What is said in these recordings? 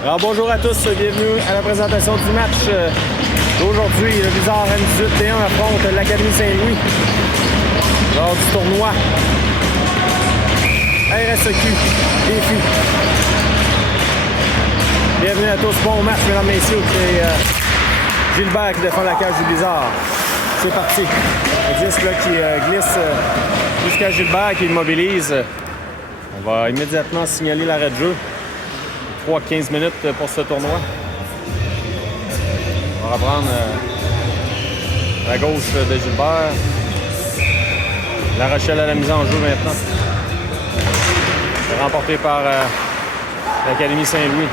Alors bonjour à tous, bienvenue à la présentation du match d'aujourd'hui. Le Blizzard M18T1 affronte l'Académie Saint-Louis lors du tournoi RSEQ Défi. Bienvenue à tous, bon match mesdames et messieurs. C'est Gilbert qui défend la cage du Blizzard. C'est parti. Le disque là, qui glisse jusqu'à Gilbert qui immobilise. On va immédiatement signaler l'arrêt de jeu. 3-15 minutes pour ce tournoi. On va reprendre la gauche de Gilbert. La Rochelle à la mise en jeu maintenant. C'est remporté par l'Académie Saint-Louis.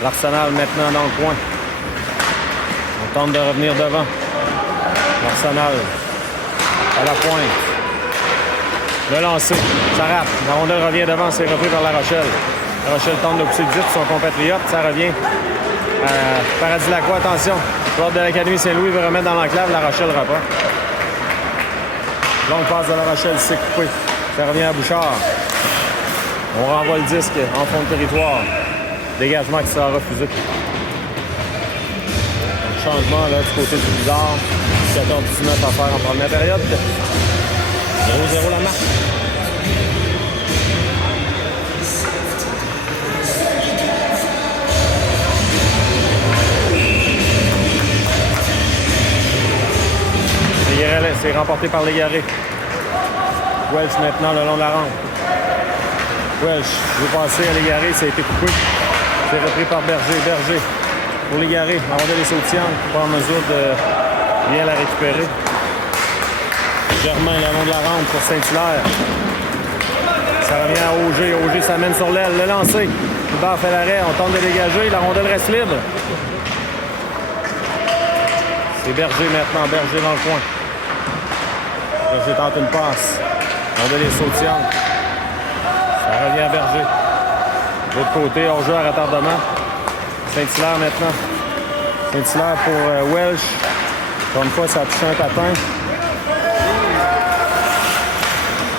L'Arsenal maintenant dans le coin. On tente de revenir devant. L'Arsenal à la pointe. Le lancer. Ça rate. La rondelle revient devant. C'est repris par La Rochelle. La Rochelle tente de pousser vite son compatriote. Ça revient. Paradis-Lacroix, attention. L'ordre de l'Académie Saint-Louis veut remettre dans l'enclave. La Rochelle reprend. Longue passe de La Rochelle, c'est coupé. Ça revient à Bouchard. On renvoie le disque en fond de territoire. Dégagement qui sera refusé. Changement là, du côté du Blizzard. 14-19 à faire en première période. 0-0 la marque. C'est remporté par l'Égaré. Welch maintenant le long de la rampe. Welch veut passer à l'Égaré, ça a été coupé. C'est repris par Berger. Berger pour l'Égaré. La rondelle est sautillante, pas en mesure de bien la récupérer. Germain le long de la rampe pour Saint-Hilaire. Ça revient à Auger. Auger s'amène sur l'aile. Le lancer. Hubert fait l'arrêt. On tente de dégager. La rondelle reste libre. C'est Berger maintenant. Berger dans le coin. Berger tente une passe. La rondelle est sautillante. Ça revient à Berger. De l'autre côté, on joue à retardement. Saint-Hilaire maintenant. Saint-Hilaire pour Welch. Encore une fois, ça a touché un patin.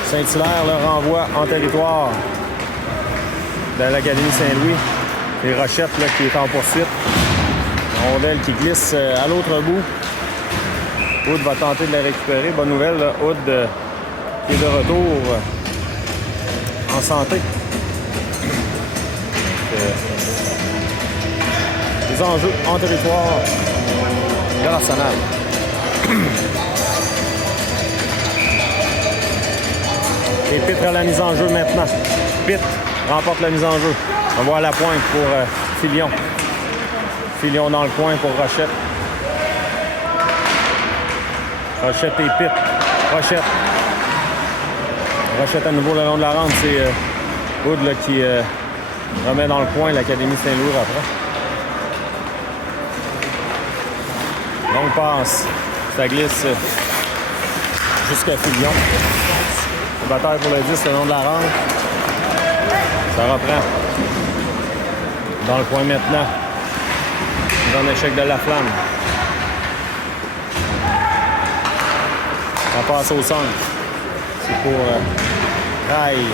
Saint-Hilaire le renvoie en territoire de l'Académie Saint-Louis. Et Rochette là, qui est en poursuite. Rondelle qui glisse à l'autre bout. Hood va tenter de la récupérer. Bonne nouvelle, Hood qui est de retour en santé. Les enjeux en territoire de l'Arsenal. Et Pitre à la mise en jeu maintenant. Pitre remporte la mise en jeu. On voit la pointe pour Filion. Filion dans le coin pour Rochette. Rochette et Pitre. Rochette. Rochette à nouveau le long de la rampe. C'est Hood là, qui remet dans le coin. L'Académie Saint-Louis reprend. Longue passe. Ça glisse jusqu'à Filion. Bataille pour le 10 le long de la rampe. Ça reprend. Dans le coin maintenant. Dans l'échec de la flamme. Ça passe au centre. C'est pour Rail.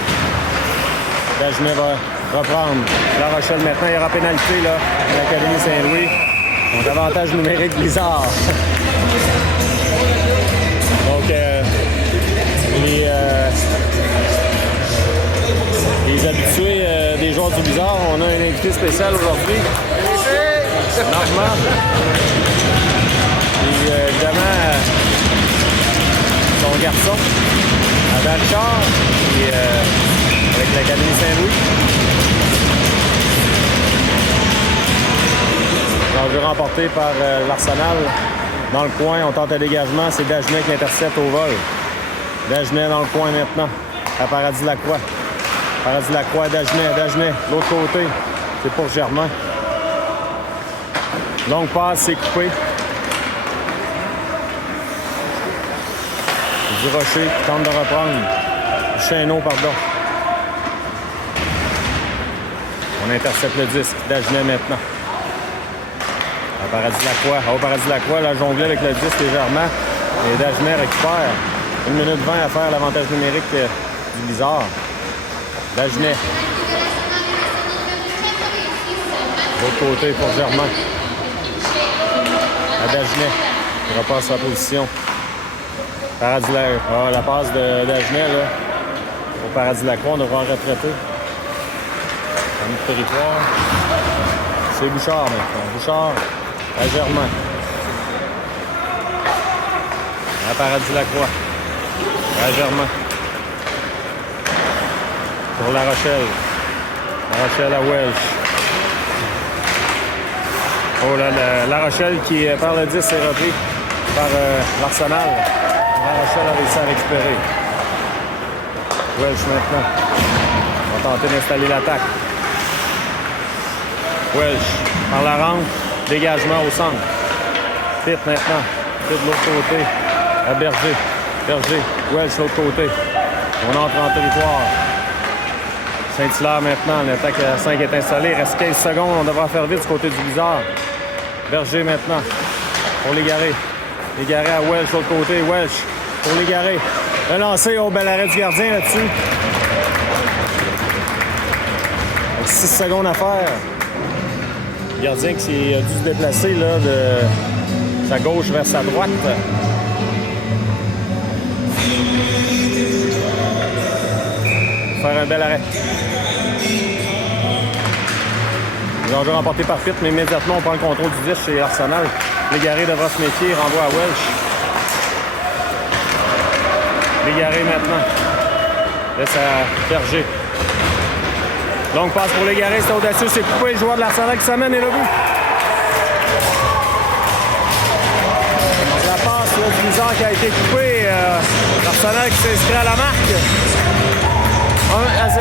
Dagenet va reprendre. La Rochelle maintenant. Il y aura pénalité là, à l'Académie Saint-Louis. Donc avantage numérique Blizzard. Donc les habitués des joueurs du Blizzard, on a un invité spécial aujourd'hui. Normand. Et évidemment, son garçon, Adam Richard, qui est avec l'Académie Saint-Louis. L'enjeu remporté par l'Arsenal. Dans le coin, on tente un dégagement. C'est Dagenet qui intercepte au vol. Dagenet dans le coin maintenant. À Paradis-Lacroix. Paradis-Lacroix, Dagenet. L'autre côté, c'est pour Germain. Longue passe, c'est coupé. Du Rocher qui tente de reprendre. Du Chêneau, pardon. On intercepte le disque. Dagenet maintenant. À Paradis-Lacroix. Au Paradis-Lacroix, là, jonglé avec le disque légèrement. Et Dagenet récupère. 1 minute 20 à faire l'avantage numérique du Blizzard. Dagenet. L'autre côté pour Germain. À Dagenet. Il repasse sa position. Paradis Lacroix. La passe de Dagenet, là. Au Paradis Lacroix, on devra en retraiter. Dans notre territoire. C'est Bouchard maintenant. Bouchard à Germain. À Paradis Lacroix. À Germain. Pour La Rochelle. La Rochelle à Welsh. Oh là, La Rochelle qui, par le 10, est repris par l'Arsenal. La Rochelle a réussi à récupérer. Welsh maintenant. On va tenter d'installer l'attaque. Welsh par la rampe. Dégagement au centre. Pitt maintenant. Pitt de l'autre côté. À Berger. Berger. Welsh de l'autre côté. On entre en territoire. Saint-Hilaire maintenant. L'attaque à 5 est installée. Il reste 15 secondes. On devra faire vite du côté du Blizzard. Berger maintenant. Pour Légaré. Légaré à Welsh de l'autre côté. Welsh pour Légaré. Le lancer au bel arrêt du gardien là-dessus. 6 secondes à faire. Le gardien qui a dû se déplacer là, de sa gauche vers sa droite. Faire un bel arrêt. L'enjeu remporté par Pitt, mais immédiatement on prend le contrôle du 10 chez Arsenal. Légaré devra se méfier, renvoie à Welsh. Légaré maintenant. Laisse à Berger. Longue passe pour Légaré, c'est audacieux, c'est coupé. Le joueur de l'Arsenal qui s'amène et le but. Donc, la passe là, du Blizzard qui a été coupée. L'Arsenal qui s'inscrit à la marque. 1-0.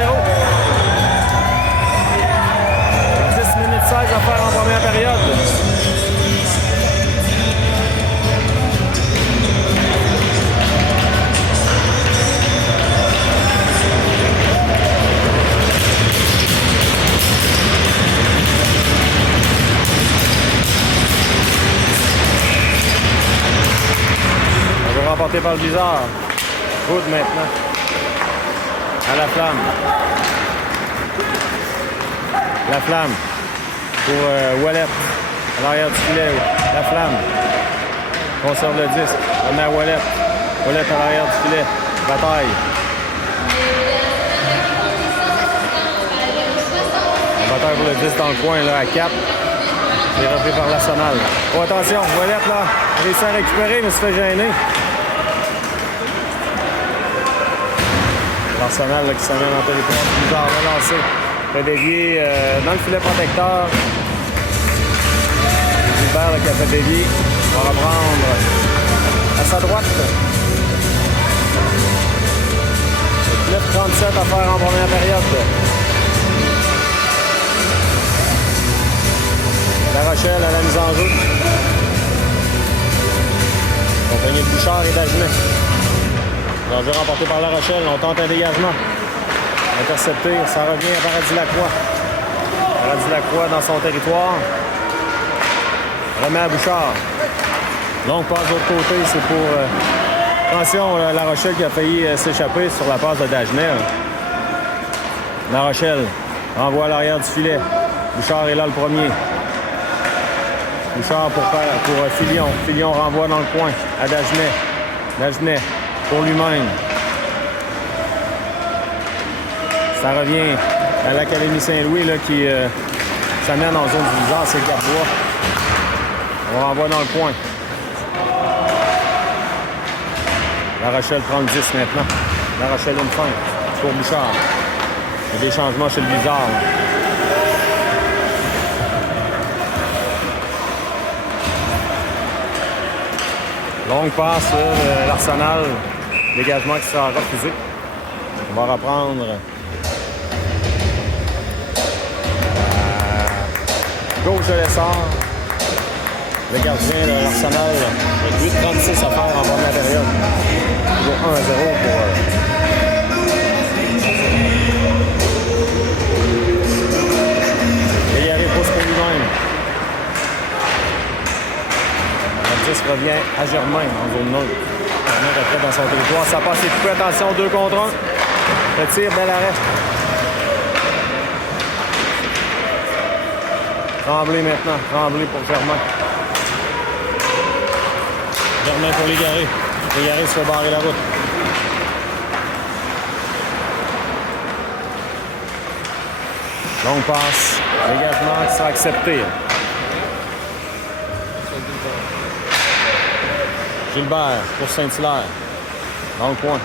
10 minutes 16 à faire en première période. Remporté par le Blizzard. Wood maintenant. À la Flamme. La Flamme. Pour Wallet. À l'arrière du filet. La Flamme. Conserve le disque. On met à Wallet. Wallet à l'arrière du filet. Bataille. La bataille pour le disque dans le coin là, à 4. C'est repris par l'Arsenal. Oh, attention, Wallet là. Réussit à récupérer, mais se fait gêner. L'Arsenal qui s'amène en territoire du Blizzard, relancé. Fait dévier dans le filet protecteur. Gilbert qui a fait dévier. On va reprendre à sa droite. 9:37 à faire en première période. La Rochelle à la mise en jeu. Compagnie de Bouchard et d'Agenet. L'enjeu remporté par La Rochelle. On tente un dégagement. Intercepté. Ça revient à Paradis Lacroix. Paradis Lacroix dans son territoire. Remet à Bouchard. Longue passe de l'autre côté. C'est pour... attention, La Rochelle qui a failli s'échapper sur la passe de Dagenet. La Rochelle envoie à l'arrière du filet. Bouchard est là le premier. Bouchard pour Filion. Filion renvoie dans le coin à Dagenet. Dagenet pour lui-même. Ça revient à l'Académie Saint-Louis là, qui s'amène en zone du Blizzard, c'est le Garbois. On renvoie dans le coin. La Rochelle prend le 10 maintenant. La Rochelle une fin pour Bouchard. Il y a des changements chez le Blizzard. Longue passe de l'Arsenal. Dégagement qui sera refusé. On va reprendre gauche de l'essor. Le gardien de l'Arsenal. 8:36 à faire en première période. Toujours 1-0 pour Légaré pousse pour lui-même. Le 10 revient à Germain en zone neutre. Germain retrait dans son territoire. Ça passe et coupé. Attention, 2 contre 1. Le tir, bel arrêt. Tremblay maintenant. Tremblay pour Germain. Germain pour Légaré. Légaré se fait barrer la route. Longue passe. Dégagement qui sera accepté. Gilbert pour Saint-Hilaire. Dans le coin.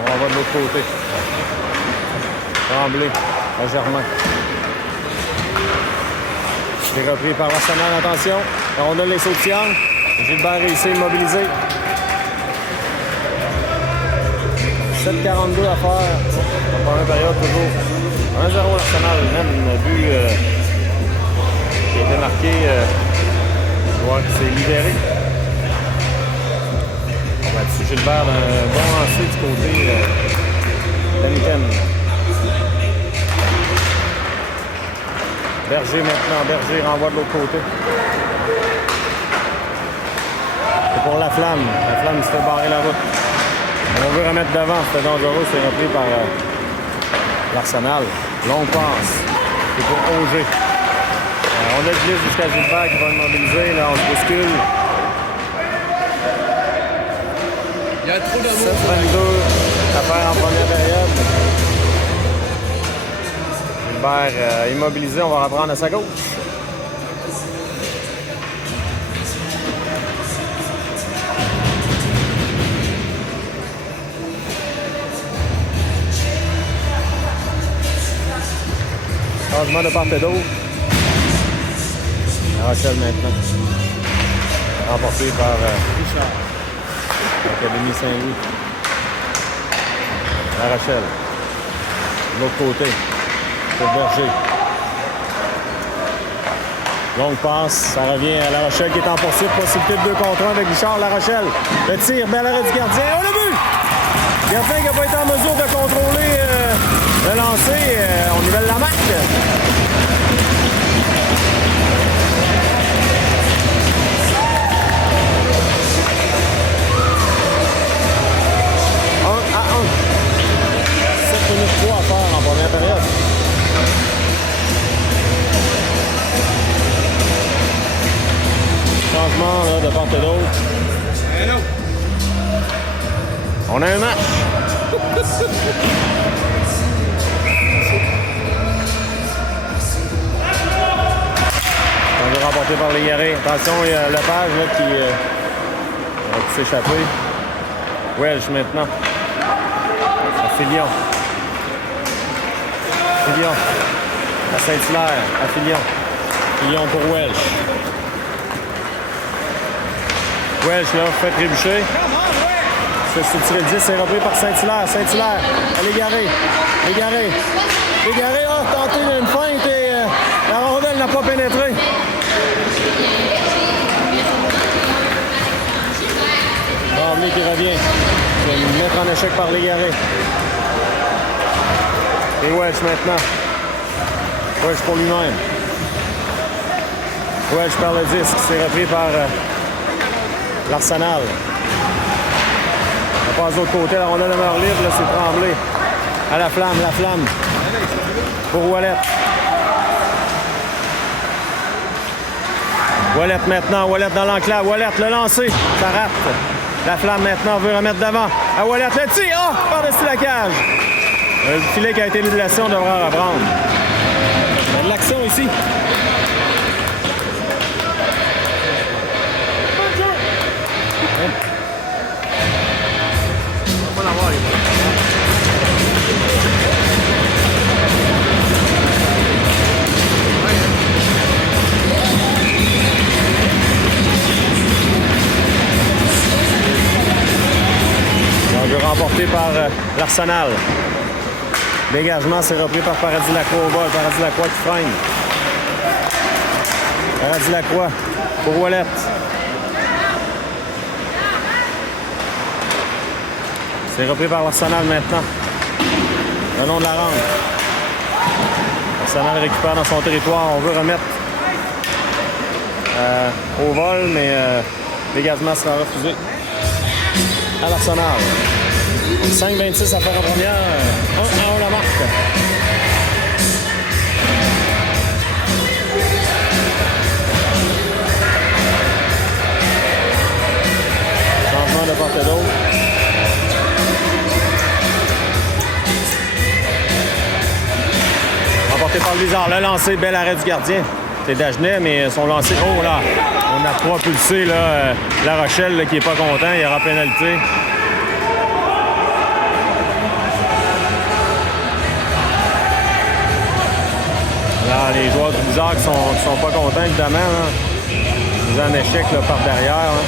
On va de l'autre côté. Tremblay à Germain. C'est repris par Arsenal. Attention. On a les sauts de triangle. Gilbert réussit à immobiliser. 7,42 à faire. En première période, toujours 1-0 Arsenal. Même un but qui a été marqué. Ouais, c'est libéré. On va dessus Gilbert d'un bon lancer du côté d'Aniten. Berger maintenant. Berger renvoie de l'autre côté. C'est pour la Flamme. La Flamme se fait barrer la route. On veut remettre devant. C'était dangereux. C'est repris par l'Arsenal. Longue passe. C'est pour Auger. On a le glisse jusqu'à Gilbert qui va le mobiliser. Là, on se bouscule. Il y a trop d'amour. 7-22 à faire en première période. Gilbert immobilisé. On va reprendre à sa gauche. Changement de part et d'autre. La Rochelle maintenant. Remporté par l'Académie Saint-Louis. La Rochelle. De l'autre côté. C'est Berger. Longue passe. Ça revient à La Rochelle qui est en poursuite. Possibilité de 2 contre 1 avec Richard. La Rochelle. Le tir. Bel arrêt du gardien. Oh, le but! Le gardien qui n'a pas été en mesure de contrôler le lancer. On nivelle la marque. À faire en première période. Changement là, de part et d'autre. On a un match. On est remporté par les Légaré. Attention, il y a Lepage là, qui va s'échapper. Welsh maintenant. À Filion. Filion. À Saint-Hilaire. À Filion. Filion pour Welsh. Welsh, là, fait trébucher. Se soutire 10, c'est repris par Saint-Hilaire. Saint-Hilaire. À Légaré. Légaré. Légaré a tenté une feinte et la rondelle n'a pas pénétré. Tremblay qui revient. Il va nous mettre en échec par Légaré. Et Welsh maintenant. Welsh pour lui-même. Welsh perd le disque. C'est repris par l'Arsenal. On passe de l'autre côté. La rondelle demeure libre. Là, c'est Tremblay. À la Flamme. La Flamme. Pour Ouellet. Ouellet maintenant. Ouellet dans l'enclave. Ouellet le lancer. Ça rate. La Flamme maintenant veut remettre devant. À Ouellet le tir. Oh! Par-dessus la cage. Le filet qui a été blessé, on devra reprendre. Il y a de l'action ici. On va l'avoir, les gars. Donc, remporté par l'Arsenal. Dégagement, c'est repris par Paradis Lacroix au vol. Paradis Lacroix qui freine. Paradis Lacroix pour Ouellet. C'est repris par l'Arsenal maintenant. Le long de la rampe. L'Arsenal récupère dans son territoire. On veut remettre au vol, mais dégagement sera refusé à l'Arsenal. 5-26 à faire en première. 1-1 la marque. lancé par Blizzard. Le lancé, bel arrêt du gardien. C'est Dagenet, mais son lancé... Oh là! On a propulsé là, La Rochelle là, qui n'est pas content. Il y aura pénalité. Là, les joueurs du Blizzard qui sont pas contents, évidemment. Là. Ils ont un échec là, par derrière. Là.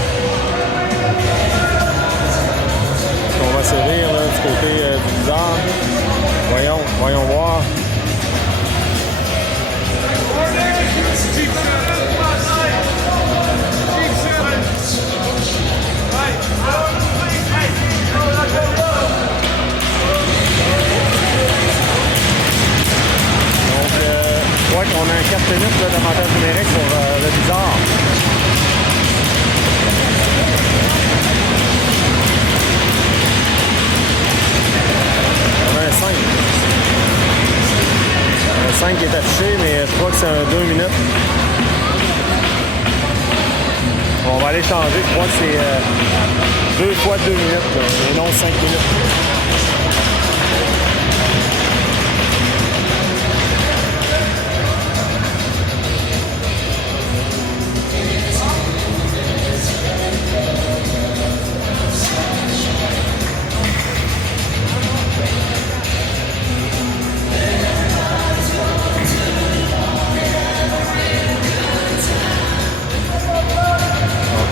On va sévir là, du côté du Blizzard. Voyons voir. Je crois qu'on a un 4 minutes d'avantage numérique pour le Blizzard. On a un 5. Un 5 qui est affiché, mais je crois que c'est un 2 minutes. On va aller changer. Je crois que c'est 2 fois 2 minutes, là, et non 5 minutes.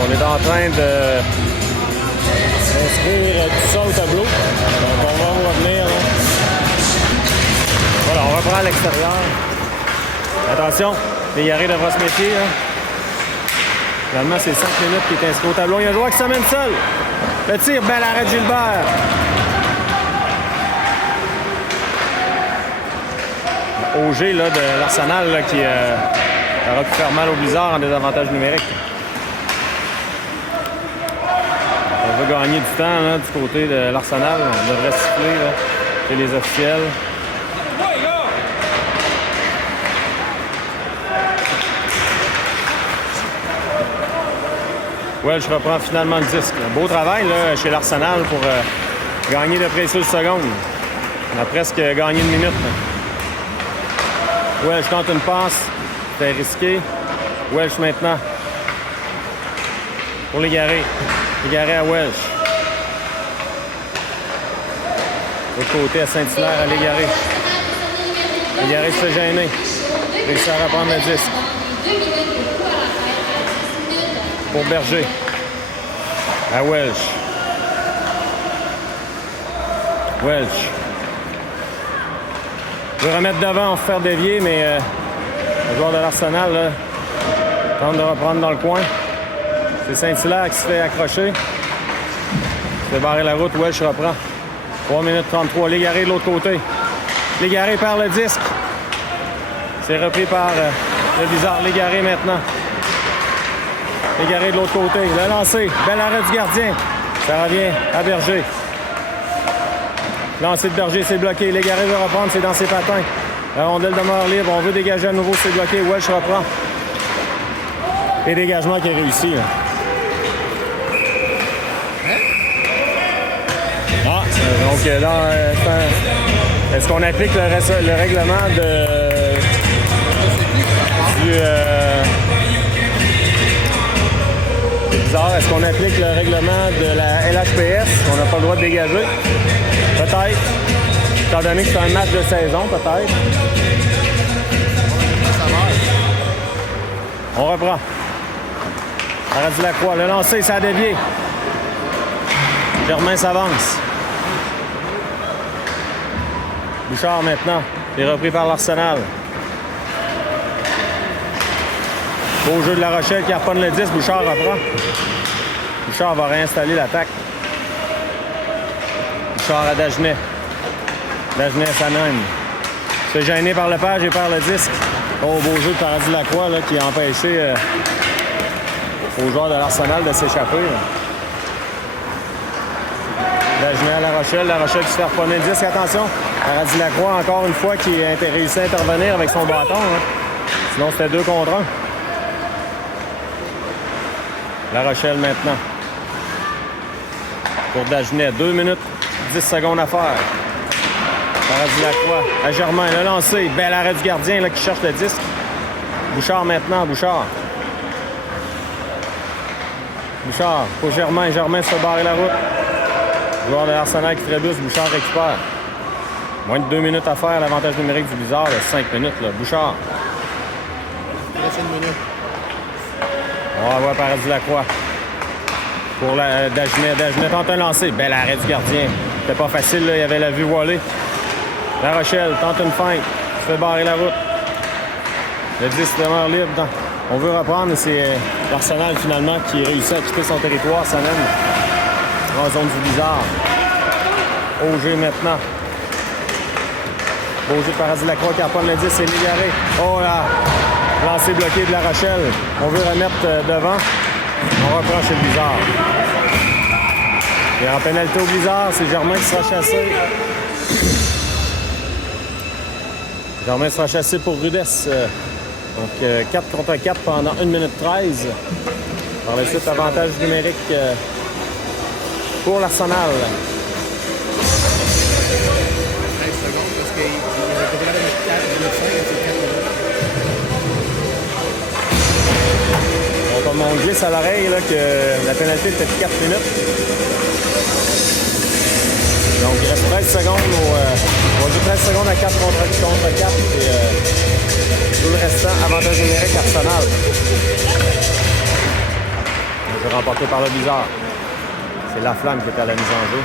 On est en train de inscrire tout ça au tableau. Donc on va revenir. Là. Voilà, on reprend à l'extérieur. Attention, Légaré devra se méfier. Là. Finalement, c'est 5 minutes qui est inscrit au tableau. Il y a un joueur qui s'amène seul. Le tir, bel arrêt de Gilbert. OG là, de l'Arsenal là, qui aura pu faire mal au Blizzard en désavantage numérique. On va gagner du temps là, du côté de l'Arsenal. On devrait siffler là, chez les officiels. Welch reprend finalement le disque. Un beau travail là, chez l'Arsenal pour gagner de précieuses secondes. On a presque gagné une minute. Là. Welch tente une passe. C'était risqué. Welch maintenant. Pour Légaré. Légaré à Welch. L'autre côté à Saint-Hilaire à Légaré. Légaré se fait gêner. Réussit à reprendre le disque. Pour Berger. À Welch. Welch. Je vais remettre devant, faire dévier, mais le joueur de l'Arsenal là, tente de reprendre dans le coin. C'est Saint-Hilaire qui se fait accrocher. Il fait barrer la route. Welch reprend. 3 minutes 33. Légaré de l'autre côté. Légaré perd le disque. C'est repris par le Blizzard. Légaré maintenant. Légaré de l'autre côté. Le lancé. Bel arrêt du gardien. Ça revient à Berger. Lancé de Berger, c'est bloqué. Légaré veut reprendre, c'est dans ses patins. La rondelle demeure libre. On veut dégager à nouveau, c'est bloqué. Welch reprend. Et dégagement qui est réussi. Là. Ah, donc est-ce qu'on applique le règlement bizarre. Est-ce qu'on applique le règlement de la LHPS? On n'a pas le droit de dégager? Peut-être. Étant donné que c'est un match de saison, peut-être. On reprend. Arrête de la croix. Le lancer, ça a dévié. Germain s'avance. Bouchard maintenant. Il est repris par l'Arsenal. Beau jeu de La Rochelle qui reprend le 10. Bouchard reprend. Bouchard va réinstaller l'attaque. Bouchard à Dagenet. Dagenet à Sanon. Se fait gêner par le page et par le disque. Oh, beau jeu de Paradis Lacroix là, qui a empêché aux joueurs de l'Arsenal de s'échapper. Dagenet à La Rochelle. La Rochelle qui se fait reprendre le disque. Attention. Paradis Lacroix, encore une fois, qui a réussi à intervenir avec son bâton. Hein. Sinon, c'était 2 contre 1. La Rochelle maintenant. Pour Dagenet. 2 minutes, 10 secondes à faire. Paradis Lacroix à Germain. Le lancé. Bel arrêt du gardien là, qui cherche le disque. Bouchard maintenant. Bouchard. Bouchard pour Germain. Germain se fait barrer la route. Joueur de l'Arsenal qui trébuche. Bouchard récupère. Moins de 2 minutes à faire. L'avantage numérique du Blizzard. 5 minutes. Là. Bouchard. Il reste 1 minute. On va voir Paradis Lacroix. Pour Dagenet. Dagenet tente un lancer. Bel arrêt du gardien. C'était pas facile. Là. Il y avait la vue voilée. La Rochelle tente une feinte. Se fait barrer la route. Le 10 demeure libre. On veut reprendre. C'est l'Arsenal finalement qui réussit à quitter son territoire. Ça mène en zone du Blizzard. Auger maintenant. Auger de Paradis Lacroix qui apprend le 10. C'est Légaré. Oh là! Lancé bloqué de La Rochelle. On veut remettre devant. On reprend chez le Blizzard. Il y a un pénalité au Blizzard. C'est Germain qui sera chassé. Germain sera chassé pour rudesse. Donc 4 contre 4 pendant 1 minute 13. Par la suite, avantage numérique pour l'Arsenal. 13 secondes parce qu'il avait l'air de mettre 4 minutes 5, c'est 4 minutes. Donc, comme on glisse à l'oreille là, que la pénalité était de 4 minutes. Donc, il reste 13 secondes. On va jouer 13 secondes à 4 contre 4. Et tout le restant, avantage numérique Arsenal. C'est remporté par le Blizzard. C'est La Flamme qui est à la mise en jeu.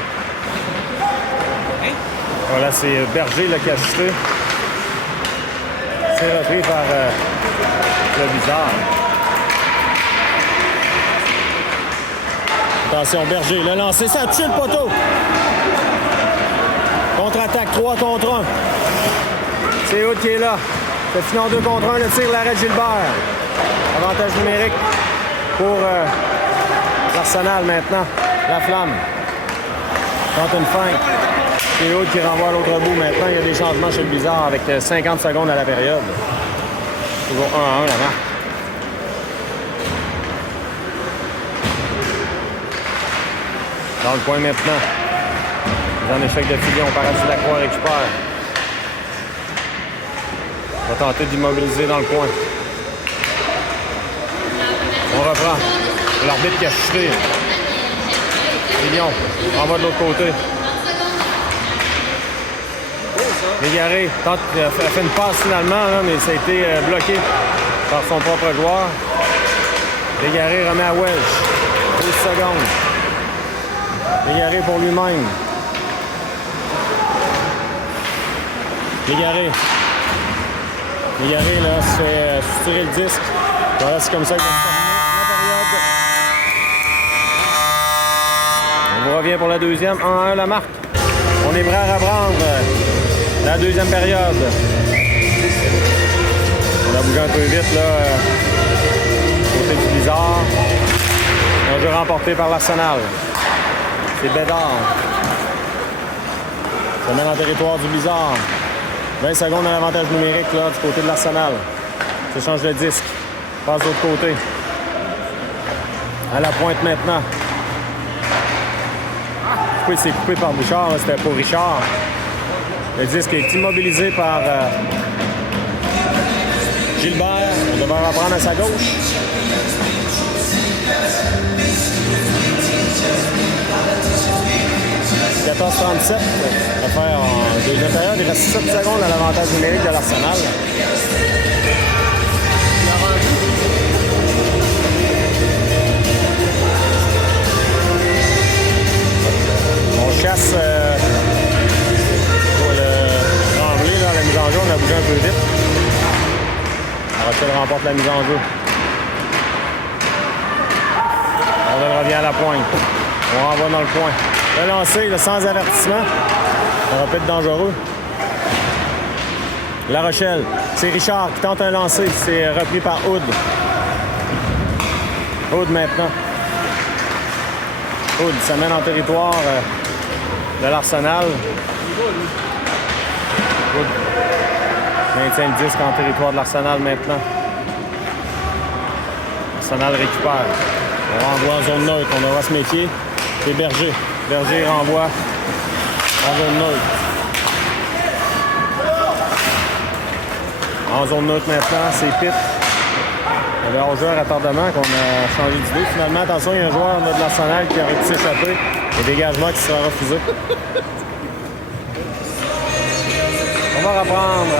Voilà, c'est Berger là, qui a chuté. C'est repris par le Blizzard. Attention, Berger, le lancer, ça a touché le poteau. Contre-attaque, 3 contre 1. C'est Hood qui est là. C'est fini en 2 contre 1, le tir, l'arrêt de Gilbert. Avantage numérique pour l'Arsenal maintenant. La Flamme. Tente une feinte. C'est Hood qui renvoie à l'autre bout maintenant. Il y a des changements chez le Blizzard avec 50 secondes à la période. Toujours 1-1 là-bas. Dans le coin maintenant. Dans l'échec de Fillon, Paradis Lacroix récupère. On va tenter d'immobiliser dans le coin. On reprend. L'arbitre qui a chuté. Fillon, on va de l'autre côté. Légaré tente, fait une passe finalement, là, mais ça a été bloqué par son propre joueur. Légaré remet à Welch. 12 secondes. Légaré pour lui-même. Légaré. Légaré, là, se fait soutirer le disque. Voilà, c'est comme ça que va se terminer la période. On vous revient pour la deuxième. 1-1 la marque. On est prêt à reprendre la deuxième période. On a bougé un peu vite, là, côté du Blizzard. Un jeu remporté par l'Arsenal. C'est Bédard. Ça mène en territoire du Blizzard. 20 secondes à l'avantage numérique là, du côté de l'Arsenal. Ça change le disque. Passe de l'autre côté. À la pointe maintenant. C'est coupé par Bouchard. C'était pour Richard. Le disque est immobilisé par Gilbert. On devrait reprendre à sa gauche. « 14-37, à faire en deuxième période. Il reste 7 secondes à l'avantage numérique de l'Arsenal. On chasse pour le Tremblay, là, la mise en jeu. On a bougé un peu vite. La Rochelle remporte la mise en jeu. On revient à la pointe. On renvoie dans le coin. Le lancer, là, sans avertissement. Ça va peut être dangereux. La Rochelle. C'est Richard qui tente un lancer. C'est repris par Hood. Hood maintenant. Hood, ça mène en territoire de l'Arsenal. Hood maintient le disque en territoire de l'Arsenal maintenant. L'Arsenal récupère. On renvoie en zone neutre. On devra se méfier. C'est Berger. Berger renvoie en zone neutre. En zone neutre maintenant, c'est Pitt. Il y avait un joueur à tardement qu'on a changé d'idée. Finalement, attention, il y a un joueur de l'Arsenal qui aurait pu s'échapper. Et dégagement qui sera refusé. On va reprendre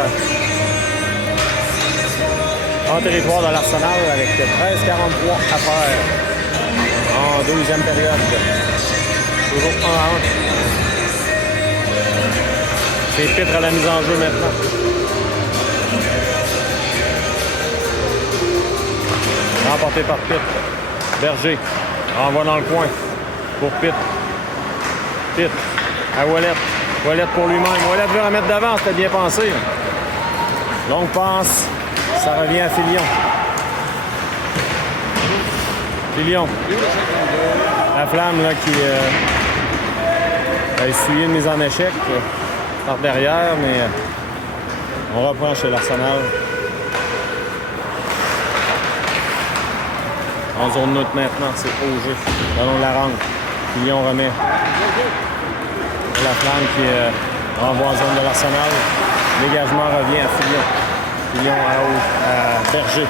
en territoire de l'Arsenal avec 13-43 à faire en deuxième période. Toujours 1-1. C'est Pitt à la mise en jeu maintenant. Remporté par Pitt. Berger envoie dans le coin pour Pitt. Pitt à Ouellet. Ouellet pour lui-même. Ouellet veut remettre devant, c'était bien pensé. Longue passe. Ça revient à Filion. Filion. La flamme là, qui a essuyé une mise en échec par derrière, mais on reprend chez l'Arsenal. En zone neutre maintenant, c'est Auger. Ballon de la rampe. Filion remet. La flamme qui renvoie en zone de l'Arsenal. Dégagement revient à Filion. Filion à Berger.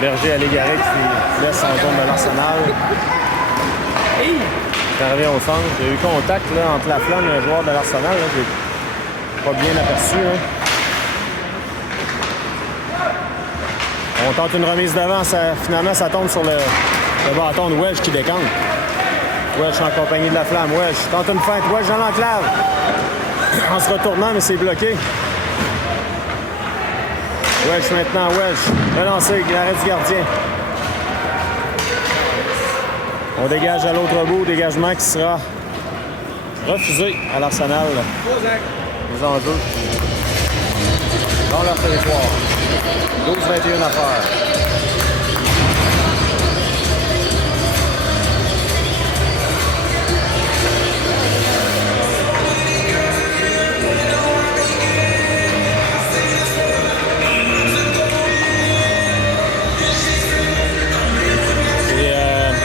Berger à Légaré qui laisse en zone de l'Arsenal. Ça revient au centre. Il y a eu contact là, entre la flamme et le joueur de l'Arsenal. J'ai pas bien aperçu. Hein. On tente une remise d'avant. Finalement, ça tombe sur le bâton de Welsh qui décante. Welsh en compagnie de la flamme. Welsh tente une feinte. Welsh dans l'enclave. En se retournant, mais c'est bloqué. Welsh maintenant. Welsh relancé. L'arrêt du gardien. On dégage à l'autre bout. Dégagement qui sera refusé à l'Arsenal. Les enjeux dans leur territoire. 12-21 à faire.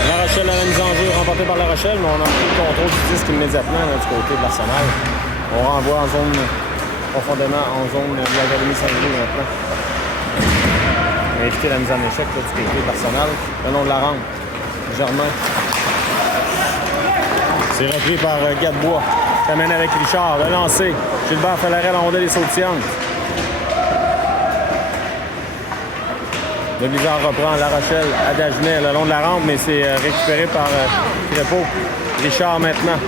La Rochelle a la mise en jeu remportée par La Rochelle, mais on a pris le contrôle du disque immédiatement là, du côté de l'Arsenal. On renvoie en zone profondément en zone de l'Académie Saint-Louis maintenant. On a évité la mise en échec là, du côté de l'Arsenal. Le long de la rampe, Germain. C'est repris par Gadebois. Ça mène avec Richard. Le lancer. Gilbert Fellaret, la rondelle est sautillante. Le Blizzard reprend La Rochelle à Dagenet, le long de la rampe, mais c'est récupéré par Crépeau. Richard maintenant.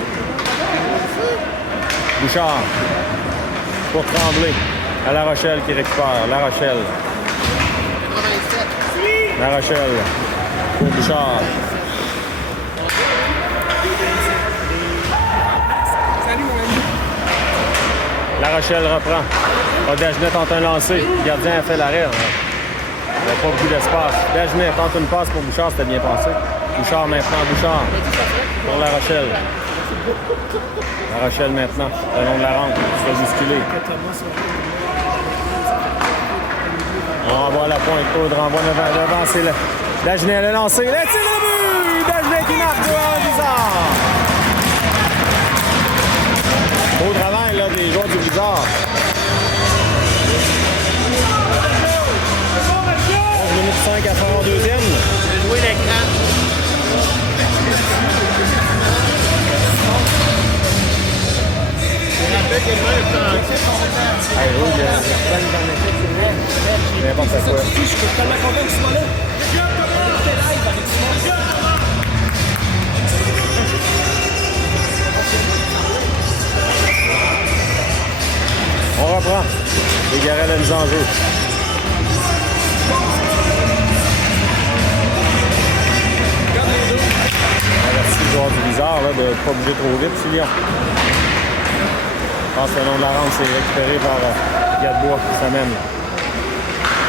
Bouchard. Pour Tremblay. À La Rochelle qui récupère. La Rochelle. La Rochelle. Pour Bouchard. Salut mon ami. La Rochelle reprend. Dagenet tente un lancer. Le gardien a fait l'arrêt. Il n'y a pas beaucoup d'espace. Dagenet tente une passe pour Bouchard, c'était bien pensé. Bouchard maintenant, Bouchard. Pour La Rochelle. La Rochelle maintenant, le long de la rampe, il se fait bousculer. On renvoie à la pointe, Claude renvoie devant, c'est le Dagenet le lancé, le tir de but! Dagenet qui marque devant Blizzard. Beau travail là, des joueurs du Blizzard. 11 minutes 5 à faire en deuxième. J'ai joué l'écran. Hey, oui, il y a plein de dans l'équipe, c'est vrai. N'importe quoi. Je suis tellement content que tu sois là. On reprend. Les Garel a mise en jeu. Merci le joueur du Blizzard là, de ne pas bouger trop vite, Filion. Je pense que le long de la rampe, c'est récupéré par Gadebois qui s'amène.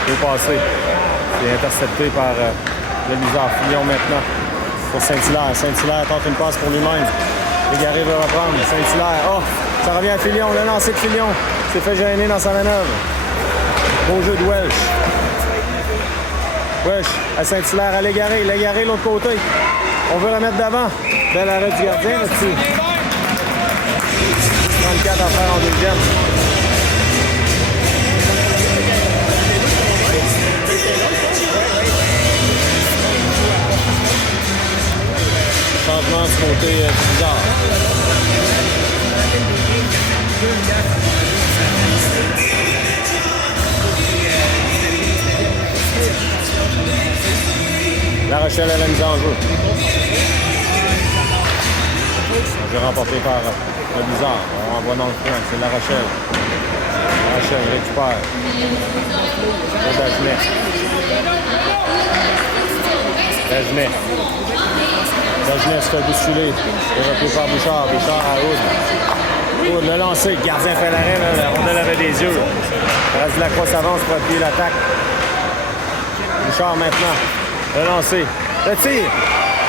Au passé. C'est intercepté par le Blizzard. Filion maintenant pour Saint-Hilaire. Saint-Hilaire tente une passe pour lui-même. Légaré veut reprendre. Saint-Hilaire. Oh! Ça revient à Filion. Le lancer de Filion. S'est fait gêner dans sa manœuvre. Beau jeu de Welsh. Welsh à Saint-Hilaire, à Légaré. Légaré, l'autre côté. On veut remettre d'avant. Bel arrêt du gardien là-dessus. 34 à faire en deuxième. Rochelle à la mise en jeu. Jeu remporté par le Bizarre. On renvoie dans le coin. C'est La Rochelle. La Rochelle récupère. C'est Dagenet. Dagenet se fait bousculer. C'est repris par Bouchard. Bouchard à Hood. Hood le lancer. Gardien fait l'arrêt. La rondelle avait des yeux. Reste de la croix s'avance pour appuyer l'attaque. Bouchard maintenant. Le lancer. Le tir. Et le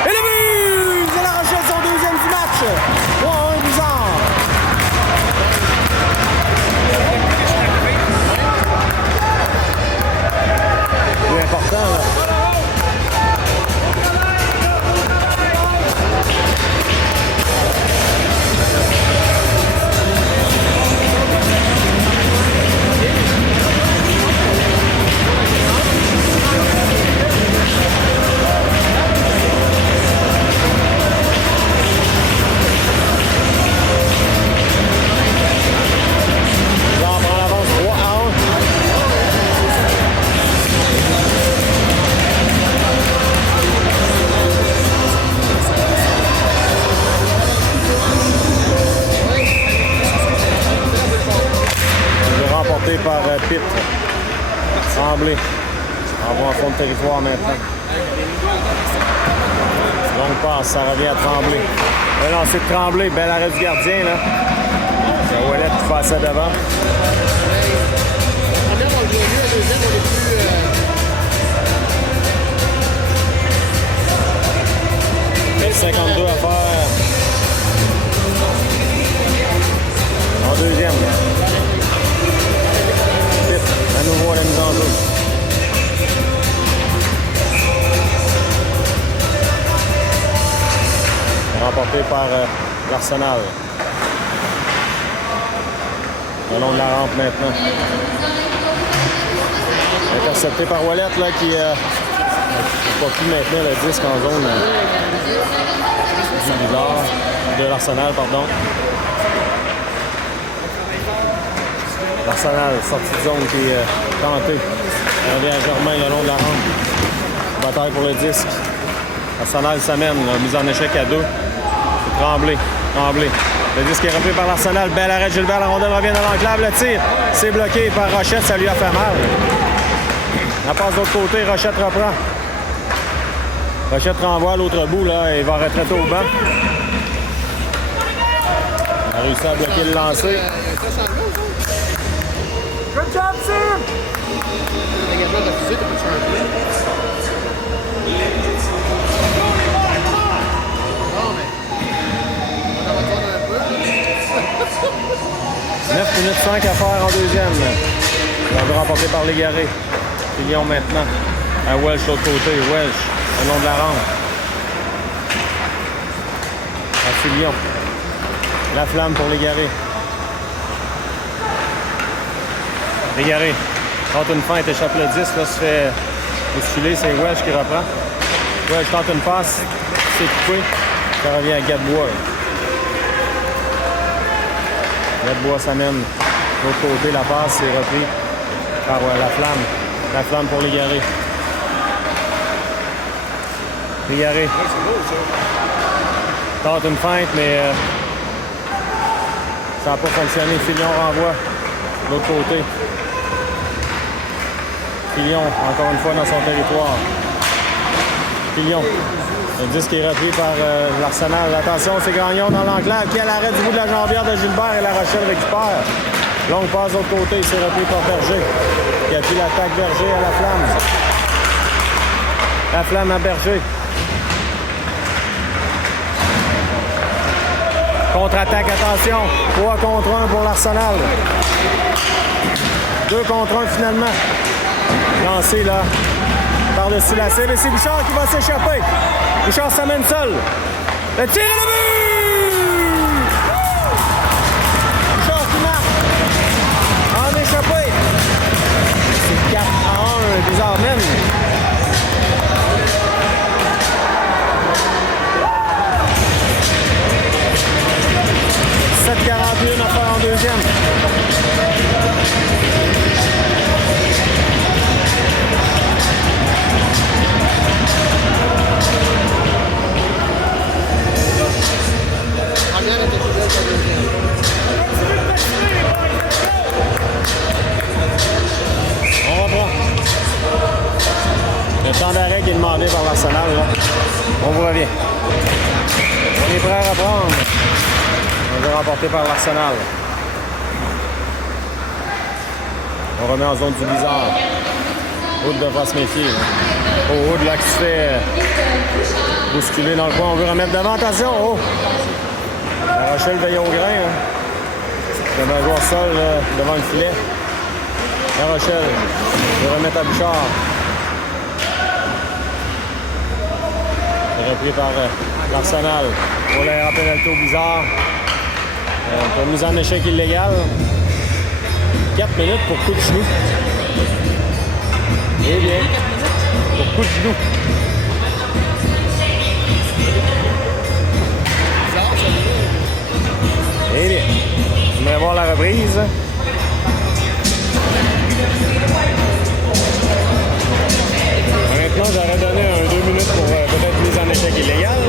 but! C'est La Rochelle, son deuxième du match. 3-1 Bizarre. C'est important, là. Par Pitt. Tremblay. Envoie en fond de territoire maintenant. Longue passe, ça revient à Tremblay. Le lancer de Tremblay, bel arrêt du gardien là. C'est Ouellet qui passait devant. Il y a 52 à faire. En deuxième. À nouveau à la mise en jeu. Remporté par l'Arsenal. Le long de la rampe maintenant. Intercepté par Ouellet là, qui n'a pas pu maintenir le disque en zone du Bizarre, de l'Arsenal, pardon. L'Arsenal, sortie de zone qui est tentée. On revient à Germain le long de la rampe. Bataille pour le disque. L'Arsenal s'amène, mise en échec à 2. C'est Tremblay. Le disque est repris par l'Arsenal. Bel arrêt de Gilbert. La rondelle revient dans l'enclave. Le tir, c'est bloqué par Rochette. Ça lui a fait mal. La passe de l'autre côté. Rochette reprend. Rochette renvoie à l'autre bout. Là, il va retraiter au banc. Il a réussi à bloquer le lancer. Good job, Sam! Dégagement refusé, t'as pas changé. Non, mais. On va attendre un peu. 9 minutes 5 à faire en deuxième. On va remporter par Légaré. Filion maintenant. À Welsh de l'autre côté. Welsh, au long de la rampe. À Filion. La flamme pour Légaré. Légaré. Tente une feinte, échappe le 10. Là, se fait bousculer. C'est Welsh qui reprend. Welsh tente une passe. C'est coupé. Ça revient à Gadebois. Gadebois s'amène. De l'autre côté, la passe, c'est repris par la flamme. La flamme pour Légaré. Légaré. Tente une feinte, mais ça n'a pas fonctionné. Filion renvoie. De l'autre côté. Filion, encore une fois, dans son territoire. Filion. Le disque est repris par l'Arsenal. Attention, c'est Gagnon dans l'enclave. Quel arrêt du bout de la jambière de Gilbert et La Rochelle récupère. Longue passe de l'autre côté, c'est repris par Berger. Qui appuie l'attaque Berger à la flamme. La flamme à Berger. Contre-attaque, attention. 3 contre 1 pour l'Arsenal. 2 contre 1 finalement. Lancé là. Par-dessus la cible. Et c'est Bouchard qui va s'échapper. Bouchard s'amène seul. Le tir et le but! Bouchard qui marque. En échappé. C'est 4-1. Bizarre même. « 7-41 à faire en deuxième. Le temps d'arrêt qui est demandé par l'Arsenal. On vous revient. On est prêt à reprendre. On est remporté par l'Arsenal. On remet en zone du bizarre. Wood devra se méfier. Oh, Wood là qui se fait bousculer dans le coin. On veut remettre devant. Attention! Oh! La Rochelle veille au grain. Hein. Il y a un joueur seul devant le filet. La Rochelle veut remettre à Bouchard. C'est repris par l'Arsenal. Pour l'air en pénalité au bizarre. Pour mise en échec illégale. 4 minutes pour coup de genou. Eh bien, pour coup de genou. Eh bien, j'aimerais voir la reprise. Maintenant, j'aurais donné 2 minutes pour peut-être mise en échec illégale.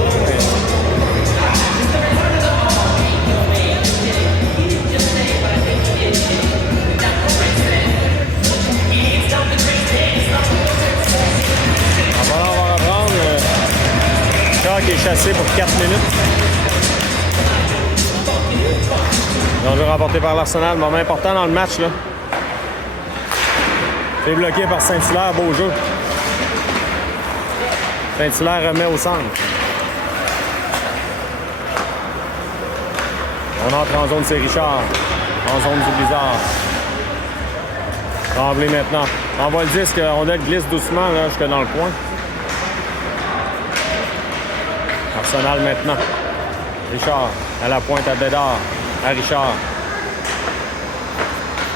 Voilà, on va reprendre. Char qui est chassé pour 4 minutes. On veut remporter par l'Arsenal. Moment important dans le match. Là. C'est bloqué par Saint-Hilaire. Beau jeu. Saint-Hilaire remet au centre. On entre en zone, c'est Richard. En zone du Blizzard. Tremblay maintenant. Envoie le disque. Rondelle glisse doucement là, jusque dans le coin. Arsenal maintenant. Richard à la pointe à Bédard. À Richard.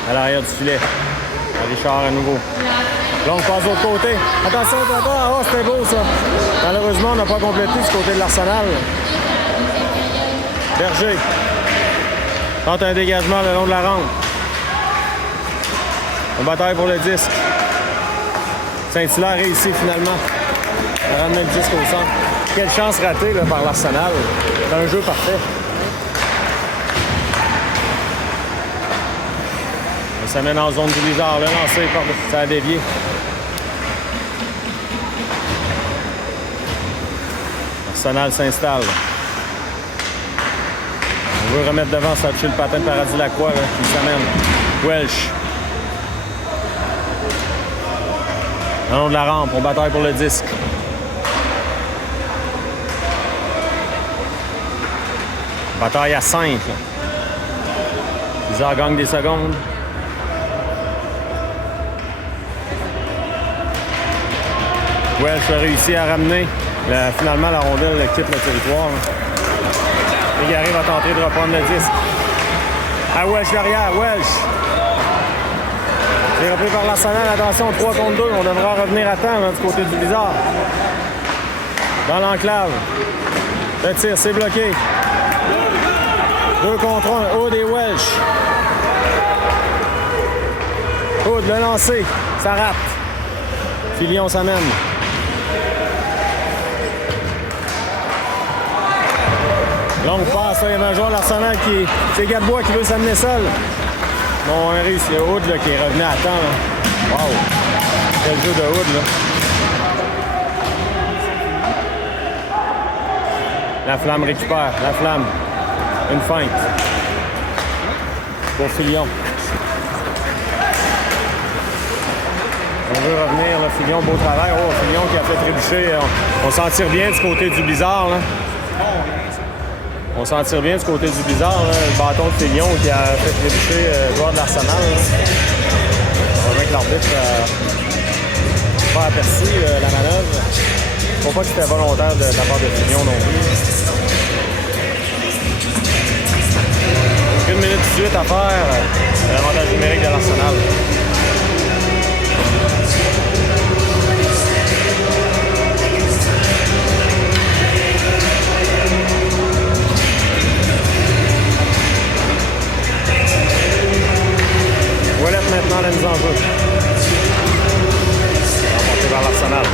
À l'arrière du filet. À Richard à nouveau. Là, on passe de l'autre côté. Attention, oh, c'était beau ça. Malheureusement, on n'a pas complété du côté de l'Arsenal. Berger. Tente un dégagement le long de la rampe. On bataille pour le disque. Saint-Hilaire réussit finalement à ramener le disque au centre. Quelle chance ratée là, par l'Arsenal. C'est un jeu parfait. Ça mène en zone du Blizzard. Le lancer, ça a dévié. Arsenal s'installe. On veut remettre devant ça le patin de Paradis Lacroix qui s'amène. Welsh. Le long de la rampe, on bataille pour le disque. Bataille à 5. Blizzard gagne des secondes. Welsh a réussi à ramener. Finalement, la rondelle quitte le territoire. Légaré va tenter de reprendre le disque. À Welsh derrière. Welsh. C'est repris par l'Arsenal. Attention, 3 contre 2. On devra revenir à temps du côté du Blizzard. Dans l'enclave. Le tir, c'est bloqué. 2 contre 1. Hood et Welsh. Hood, le lancer. Ça rate. Filion s'amène. Longue passe, il y avait un joueur de l'Arsenal qui... C'est Gadebois qui veut s'amener seul. Bon, on a réussi. Hood là, qui est revenu à temps. Là. Wow! Quel jeu de Hood, là. La Flamme récupère. La Flamme. Une feinte. Pour Filion. On veut revenir, là. Filion, beau travail. Oh, Filion qui a fait trébucher. On s'en tire bien du côté du Blizzard, là. On s'en tire bien du côté du Blizzard, là. Le bâton de Filion qui a fait trébucher le joueur de l'Arsenal. On voit que l'arbitre n'a pas aperçu la manœuvre. Je ne crois pas que c'était volontaire de la part de Filion non plus. 1 minute 18 à faire. L'avantage numérique de l'Arsenal. Ouellette maintenant la mise en jeu. Remonté vers l'Arsenal.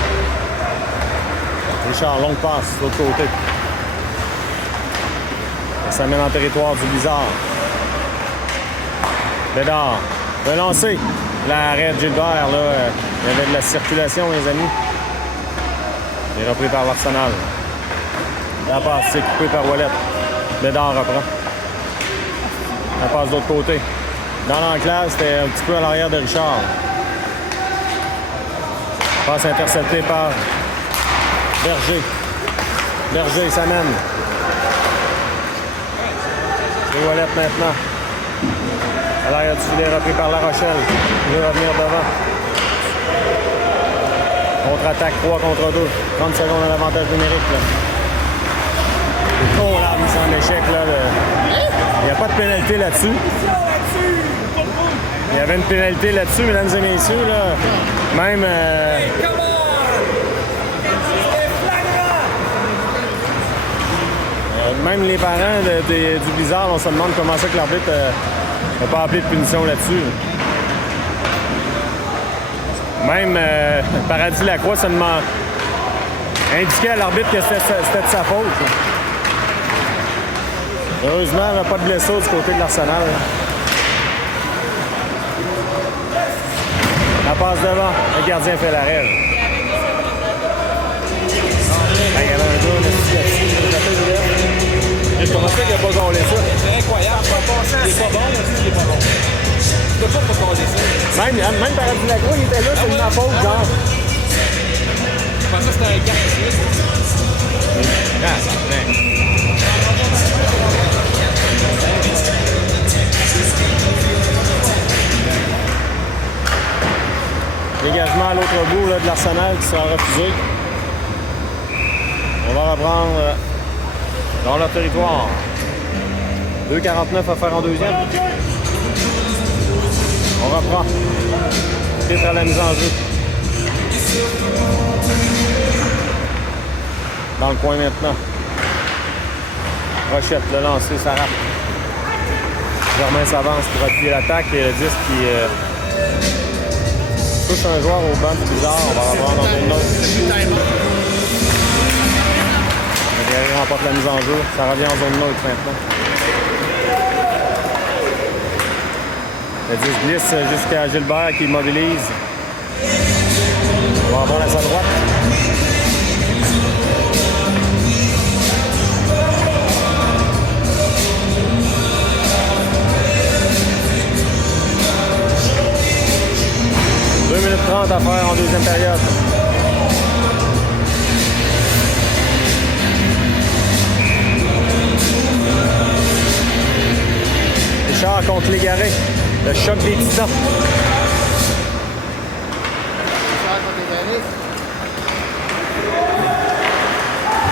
Richard, longue passe de l'autre côté. Ça mène en territoire du Blizzard. Bédard. Le lancer. L'arrêt de Gilbert, là. Il y avait de la circulation, les amis. Et repris par l'Arsenal. La passe, c'est coupé par Ouellet. Bédard reprend. La passe de l'autre côté. Dans l'enclave, c'était un petit peu à l'arrière de Richard. Passe interceptée par Berger. Berger s'amène. C'est Ouellet maintenant. À l'arrière du filet, repris par La Rochelle. Il veut revenir devant. Contre-attaque 3 contre 2. 30 secondes à l'avantage numérique. Là. Oh là, il s'en échec. Là, il n'y a pas de pénalité là-dessus. Il y avait une pénalité là-dessus, mesdames et messieurs. Là. Même... même les parents du Blizzard, on se demande comment ça que l'arbitre n'a pas appelé de punition là-dessus. Même Paradis Lacroix indiquait à l'arbitre que c'était de sa faute. Heureusement, il n'y a pas de blessure du côté de l'Arsenal. La passe devant, le gardien fait l'arrêt. Il y avait un gars comment ça qu'il n'a pas gaulé ça? C'est incroyable. Il est pas bon, il est pas bon. Tu peux pas galer ça. Même Paradis Lacroix, il était là, c'est de ma faute, genre. Je pensais que c'était un 4 Ah, ça fait. Dégagement à l'autre bout là, de l'Arsenal qui sera refusé. On va reprendre dans leur territoire. 2,49 à faire en deuxième. On reprend. Titre à la mise en jeu. Dans le coin maintenant. Rochette, le lancer, ça rate. Germain s'avance pour appuyer l'attaque et le disque qui touche un joueur au banc du Blizzard. On va reprendre dans une autre. Le guerrier remporte la mise en jeu. Ça revient en zone neutre maintenant. Le disque glisse jusqu'à Gilbert qui immobilise. On va avoir à sa droite. Deux minutes 30 à faire en deuxième période. Richard contre Légaré. Le choc des titans.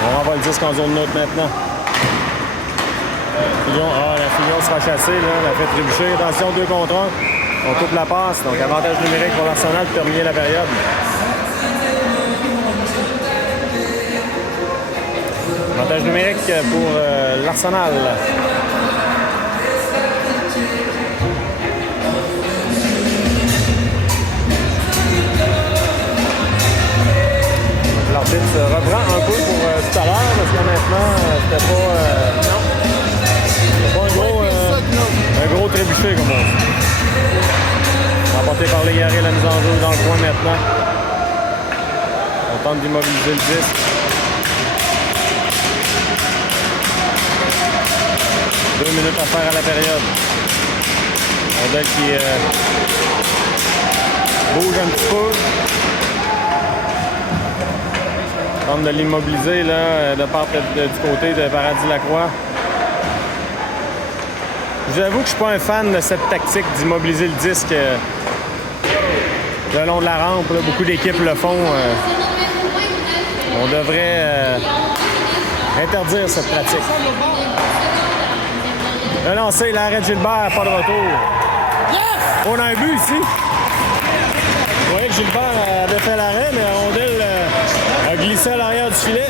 On renvoie le disque en zone neutre maintenant. La Fillon sera chassée, là. Elle a fait trébucher. Attention, 2 contre 1. On coupe la passe. Donc, avantage numérique pour l'Arsenal pour terminer la période. Avantage numérique pour l'Arsenal. L'arbitre se reprend un peu pour tout à l'heure parce que maintenant, c'était pas un gros trébuché comme on dit. Remporté par Légaré, la mise en jeu dans le coin maintenant. On tente d'immobiliser le disque. 2 minutes à faire à la période. Modèle qui bouge un petit peu. Tente de l'immobiliser là, de part du côté de Paradis Lacroix. J'avoue que je suis pas un fan de cette tactique d'immobiliser le disque le long de la rampe. Là. Beaucoup d'équipes le font. On devrait interdire cette pratique. Le lancer, l'arrêt de Gilbert, pas de retour. On a un but ici. Vous voyez que Gilbert avait fait l'arrêt, mais Rondel a glissé à l'arrière du filet.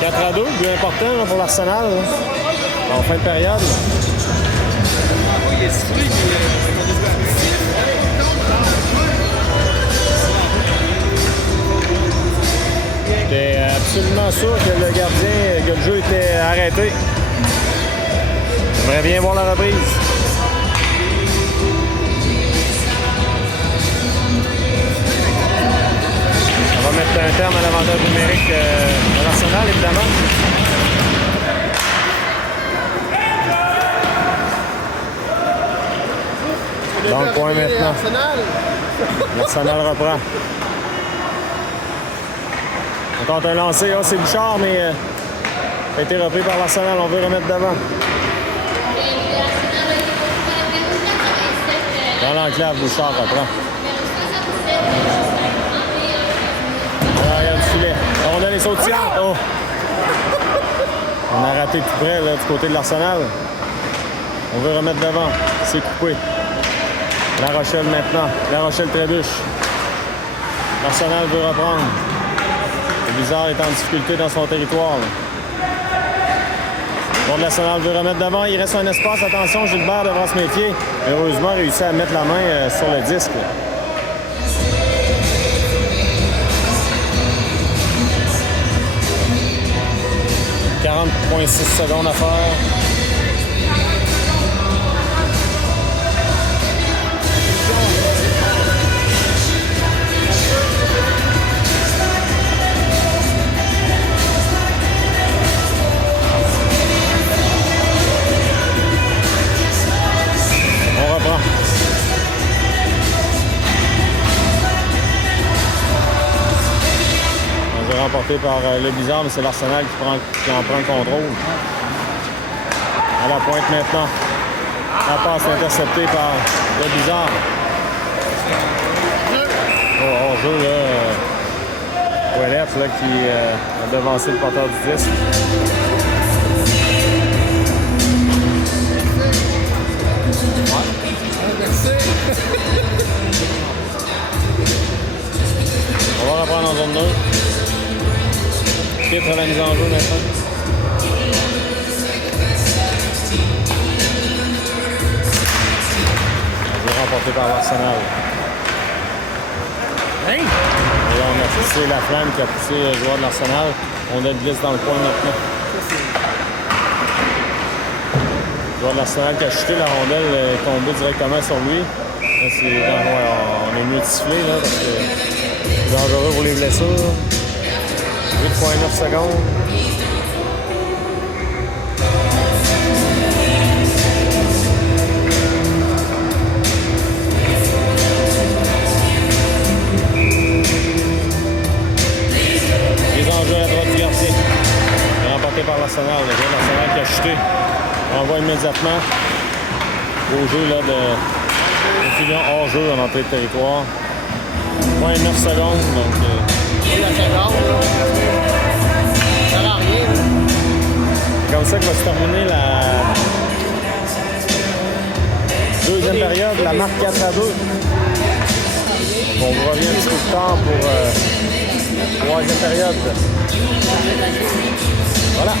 « 4-2, but important là, pour l'Arsenal en fin de période. C'était absolument sûr que le gardien, que le jeu était arrêté. J'aimerais bien voir la reprise. On va mettre un terme à l'avantage numérique de l'Arsenal, évidemment. Dans le coin maintenant. L'Arsenal reprend. On tente un lancer. Ah, c'est Bouchard, mais ça a été repris par l'Arsenal. On veut remettre devant. Dans l'enclave, Bouchard reprend. Derrière du filet. On a les sauts de tir. Oh. On a raté tout près là, du côté de l'Arsenal. On veut remettre devant. C'est coupé. La Rochelle maintenant. La Rochelle trébuche. L'Arsenal veut reprendre. Le Bizarre est en difficulté dans son territoire. Bon, l'Arsenal veut remettre devant. Il reste un espace. Attention, Gilbert devra se méfier. Heureusement, il a réussi à mettre la main sur le disque. « 40,6 secondes à faire. » On reprend. On est remporté par le Bizarre, mais c'est l'Arsenal qui en prend le contrôle. À la pointe maintenant. La passe interceptée par le Bizarre. Oh, hors-jeu, là. Ouellette, là, qui a devancé le porteur du disque. On va reprendre en zone 2. Titre la mise en jeu maintenant. On est remporté par l'Arsenal. Hey! Et là, on a fixé la flamme qui a poussé le joueur de l'Arsenal. On a glisse dans le coin maintenant. Le joueur de l'Arsenal qui a chuté la rondelle est tombé directement sur lui. Là, on est mieux de siffler là, parce que c'est dangereux pour les blessures. 8,9 secondes. Les enjeux à la droite du gardien. Remporté par l'Arsenal. Le joueur de l'Arsenal qui a chuté. On voit immédiatement au jeu là, de filant hors jeu en entrée de territoire. 0,9 secondes. Donc, La seconde, là. Ça va rien. c'est comme ça que va se terminer la deuxième période. La marque 4-2. On revient un petit peu de temps pour la troisième période. Voilà.